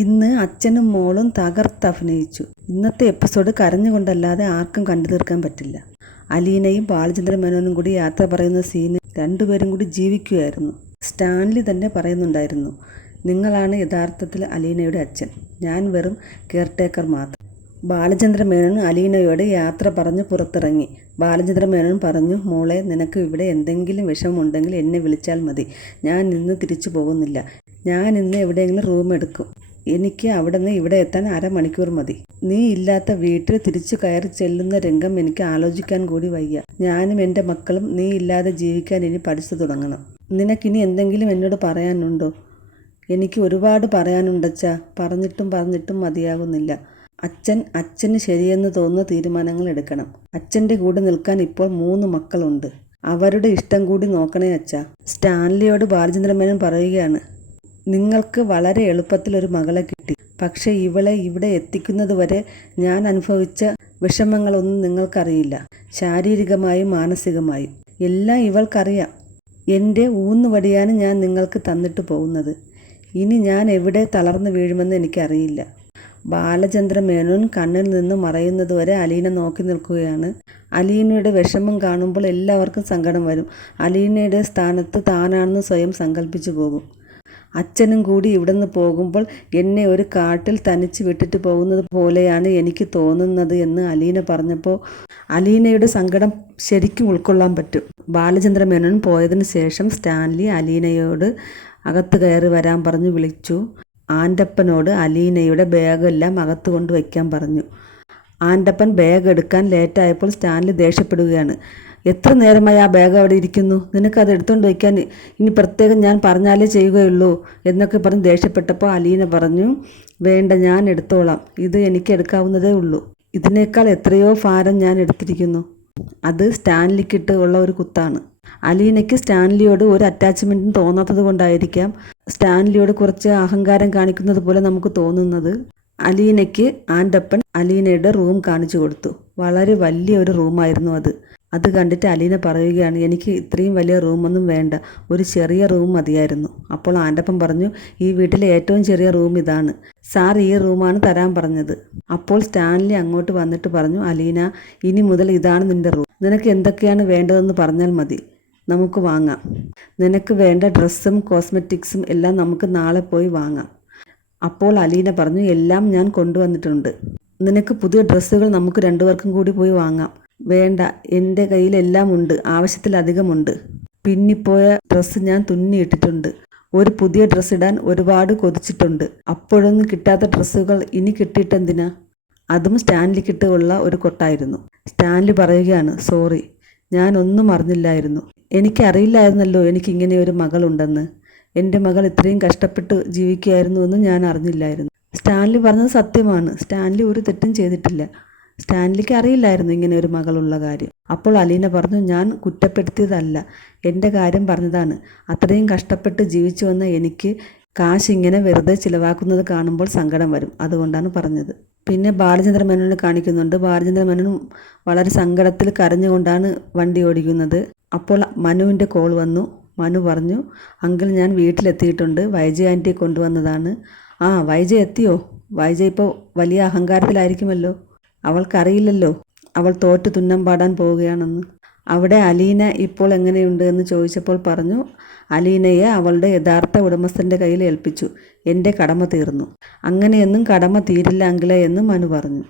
ഇന്ന് അച്ഛനും മോളും തകർത്തഭിനയിച്ചു. ഇന്നത്തെ എപ്പിസോഡ് കരഞ്ഞുകൊണ്ടല്ലാതെ ആർക്കും കണ്ടു തീർക്കാൻ പറ്റില്ല. അലീനയും ബാലചന്ദ്ര മേനോനും കൂടി യാത്ര പറയുന്ന സീന് രണ്ടുപേരും കൂടി ജീവിക്കുകയായിരുന്നു. സ്റ്റാൻലി തന്നെ പറയുന്നുണ്ടായിരുന്നു, നിങ്ങളാണ് യഥാർത്ഥത്തിൽ അലീനയുടെ അച്ഛൻ, ഞാൻ വെറും കെയർടേക്കർ മാത്രം. ബാലചന്ദ്ര മേനോൻ അലീനയോട് യാത്ര പറഞ്ഞ് പുറത്തിറങ്ങി. ബാലചന്ദ്ര മേനോൻ പറഞ്ഞു, മോളെ, നിനക്ക് ഇവിടെ എന്തെങ്കിലും വിഷമമുണ്ടെങ്കിൽ എന്നെ വിളിച്ചാൽ മതി. ഞാൻ ഇന്ന് തിരിച്ചു പോകുന്നില്ല. ഞാൻ ഇന്ന് എവിടെയെങ്കിലും റൂം എടുക്കും. എനിക്ക് അവിടെ നിന്ന് ഇവിടെ എത്താൻ അരമണിക്കൂർ മതി. നീ ഇല്ലാത്ത വീട്ടിൽ തിരിച്ചു കയറി ചെല്ലുന്ന രംഗം എനിക്ക് ആലോചിക്കാൻ കൂടി വയ്യ. ഞാനും എൻ്റെ മക്കളും നീ ഇല്ലാതെ ജീവിക്കാൻ ഇനി പഠിച്ചു തുടങ്ങണം. നിനക്കിനി എന്തെങ്കിലും എന്നോട് പറയാനുണ്ടോ? എനിക്ക് ഒരുപാട് പറയാനുണ്ടച്ചാ. പറഞ്ഞിട്ടും മതിയാകുന്നില്ല. അച്ഛന് ശരിയെന്ന് തോന്നുന്ന തീരുമാനങ്ങൾ എടുക്കണം. അച്ഛൻ്റെ കൂടെ നിൽക്കാൻ ഇപ്പോൾ 3 മക്കളുണ്ട്. അവരുടെ ഇഷ്ടം കൂടി നോക്കണേ അച്ഛാ. സ്റ്റാൻലിയോട് ബാലചന്ദ്ര മേനോൻ പറയുകയാണ്, നിങ്ങൾക്ക് വളരെ എളുപ്പത്തിൽ ഒരു മകളെ കിട്ടി. പക്ഷേ ഇവളെ ഇവിടെ എത്തിക്കുന്നത് വരെ ഞാൻ അനുഭവിച്ച വിഷമങ്ങളൊന്നും നിങ്ങൾക്കറിയില്ല. ശാരീരികമായും മാനസികമായും എല്ലാം ഇവൾക്കറിയാം. എൻ്റെ ഊന്നുവടിയാണ് ഞാൻ നിങ്ങൾക്ക് തന്നിട്ട് പോകുന്നത്. ഇനി ഞാൻ എവിടെ തളർന്നു വീഴുമെന്ന് എനിക്കറിയില്ല. ബാലചന്ദ്ര മേനോൻ കണ്ണിൽ നിന്ന് മറയുന്നതുവരെ അലീന നോക്കി നിൽക്കുകയാണ്. അലീനയുടെ വിഷമം കാണുമ്പോൾ എല്ലാവർക്കും സങ്കടം വരും. അലീനയുടെ സ്ഥാനത്ത് താനാണെന്ന് സ്വയം സങ്കല്പിച്ചു പോകും. അച്ഛനും കൂടി ഇവിടുന്ന് പോകുമ്പോൾ എന്നെ ഒരു കാട്ടിൽ തനിച്ച് വിട്ടിട്ട് പോകുന്നത് പോലെയാണ് എനിക്ക് തോന്നുന്നത് എന്ന് അലീന പറഞ്ഞപ്പോൾ അലീനയുടെ സങ്കടം ശരിക്കും ഉൾക്കൊള്ളാൻ പറ്റും. ബാലചന്ദ്ര മേനോൻ പോയതിനു ശേഷം സ്റ്റാൻലി അലീനയോട് അകത്ത് കയറി വരാൻ പറഞ്ഞു വിളിച്ചു. ആൻ്റപ്പനോട് അലീനയുടെ ബാഗെല്ലാം അകത്ത് കൊണ്ട് വയ്ക്കാൻ പറഞ്ഞു. ആൻ്റപ്പൻ ബാഗ് എടുക്കാൻ ലേറ്റായപ്പോൾ സ്റ്റാൻലി ദേഷ്യപ്പെടുകയാണ്. എത്ര നേരമായി ആ ബാഗ് അവിടെ ഇരിക്കുന്നു? നിനക്കത് എടുത്തുകൊണ്ട് വയ്ക്കാൻ ഇനി പ്രത്യേകം ഞാൻ പറഞ്ഞാലേ ചെയ്യുകയുള്ളൂ എന്നൊക്കെ പറഞ്ഞ് ദേഷ്യപ്പെട്ടപ്പോൾ അലീന പറഞ്ഞു, വേണ്ട, ഞാൻ എടുത്തോളാം. ഇത് എനിക്ക് എടുക്കാവുന്നതേ ഉള്ളൂ. ഇതിനേക്കാൾ എത്രയോ ഭാരം ഞാൻ എടുത്തിരിക്കുന്നു. അത് സ്റ്റാൻലിക്കിട്ട് ഉള്ള ഒരു കുത്താണ്. അലീനയ്ക്ക് സ്റ്റാൻലിയോട് ഒരു അറ്റാച്ച്മെൻറ്റും തോന്നാത്തത് കൊണ്ടായിരിക്കാം സ്റ്റാൻലിയോട് കുറച്ച് അഹങ്കാരം കാണിക്കുന്നത് പോലെ നമുക്ക് തോന്നുന്നത്. അലീനയ്ക്ക് ആൻ്റപ്പൻ അലീനയുടെ റൂം കാണിച്ചു കൊടുത്തു. വളരെ വലിയ ഒരു റൂമായിരുന്നു അത്. അത് കണ്ടിട്ട് അലീന പറയുകയാണ്, എനിക്ക് ഇത്രയും വലിയ റൂമൊന്നും വേണ്ട, ഒരു ചെറിയ റൂം മതിയായിരുന്നു. അപ്പോൾ ആൻ്റപ്പൻ പറഞ്ഞു, ഈ വീട്ടിലെ ഏറ്റവും ചെറിയ റൂം ഇതാണ്. സാർ ഈ റൂമാണ് തരാൻ പറഞ്ഞത്. അപ്പോൾ സ്റ്റാൻലി അങ്ങോട്ട് വന്നിട്ട് പറഞ്ഞു, അലീന, ഇനി മുതൽ ഇതാണ് നിൻ്റെ റൂം. നിനക്ക് എന്തൊക്കെയാണ് വേണ്ടതെന്ന് പറഞ്ഞാൽ മതി, നമുക്ക് വാങ്ങാം. നിനക്ക് വേണ്ട ഡ്രസ്സും കോസ്മെറ്റിക്സും എല്ലാം നമുക്ക് നാളെ പോയി വാങ്ങാം. അപ്പോൾ അലീന പറഞ്ഞു, എല്ലാം ഞാൻ കൊണ്ടുവന്നിട്ടുണ്ട്. നിനക്ക് പുതിയ ഡ്രസ്സുകൾ നമുക്ക് 2 പേർക്കും കൂടി പോയി വാങ്ങാം. വേണ്ട, എൻ്റെ കയ്യിലെല്ലാം ഉണ്ട്, ആവശ്യത്തിലധികമുണ്ട്. പിന്നിപ്പോയ ഡ്രസ്സ് ഞാൻ തുന്നിയിട്ടിട്ടുണ്ട്. ഒരു പുതിയ ഡ്രസ്സ് ഇടാൻ ഒരുപാട് കൊതിച്ചിട്ടുണ്ട്. അപ്പോഴൊന്നും കിട്ടാത്ത ഡ്രസ്സുകൾ ഇനി കിട്ടിയിട്ടെന്തിനാ? അതും സ്റ്റാൻലിക്കിട്ട് ഉള്ള ഒരു കൊട്ടായിരുന്നു. സ്റ്റാൻലി പറയുകയാണ്, സോറി, ഞാനൊന്നും അറിഞ്ഞില്ലായിരുന്നു. എനിക്കറിയില്ലായിരുന്നല്ലോ എനിക്കിങ്ങനെ ഒരു മകളുണ്ടെന്ന്. എൻ്റെ മകൾ ഇത്രയും കഷ്ടപ്പെട്ട് ജീവിക്കുകയായിരുന്നു എന്ന് ഞാൻ അറിഞ്ഞില്ലായിരുന്നു. സ്റ്റാൻലി പറഞ്ഞത് സത്യമാണ്. സ്റ്റാൻലി ഒരു തെറ്റും ചെയ്തിട്ടില്ല. സ്റ്റാൻലിക്ക് അറിയില്ലായിരുന്നു ഇങ്ങനെ ഒരു മകളുള്ള കാര്യം. അപ്പോൾ അലീന പറഞ്ഞു, ഞാൻ കുറ്റപ്പെടുത്തിയതല്ല, എൻ്റെ കാര്യം പറഞ്ഞതാണ്. അത്രയും കഷ്ടപ്പെട്ട് ജീവിച്ചു വന്ന എനിക്ക് കാശ് ഇങ്ങനെ വെറുതെ ചിലവാക്കുന്നത് കാണുമ്പോൾ സങ്കടം വരും, അതുകൊണ്ടാണ് പറഞ്ഞത്. പിന്നെ ബാലചന്ദ്ര മേനോനെ കാണിക്കുന്നുണ്ട്. ബാലചന്ദ്ര മേനോൻ വളരെ സങ്കടത്തിൽ കരഞ്ഞുകൊണ്ടാണ് വണ്ടി ഓടിക്കുന്നത്. അപ്പോൾ മനുവിൻ്റെ കോൾ വന്നു. മനു പറഞ്ഞു, അങ്കിൾ, ഞാൻ വീട്ടിലെത്തിയിട്ടുണ്ട്. വൈജയ് ആൻറ്റിയെ കൊണ്ടുവന്നതാണ്. ആ, വൈജയ് എത്തിയോ? വൈജയ് ഇപ്പോൾ വലിയ അഹങ്കാരത്തിലായിരിക്കുമല്ലോ. അവൾക്കറിയില്ലല്ലോ അവൾ തോറ്റ് തുന്നം പാടാൻ പോവുകയാണെന്ന്. അവിടെ അലീന ഇപ്പോൾ എങ്ങനെയുണ്ട് എന്ന് ചോദിച്ചപ്പോൾ പറഞ്ഞു, അലീനയെ അവളുടെ യഥാർത്ഥ ഉടമസ്ഥൻ്റെ കയ്യിൽ ഏൽപ്പിച്ചു. എൻ്റെ കടമ തീർന്നു. അങ്ങനെയൊന്നും കടമ തീരില്ല അങ്കിളെ എന്ന് മനു പറഞ്ഞു.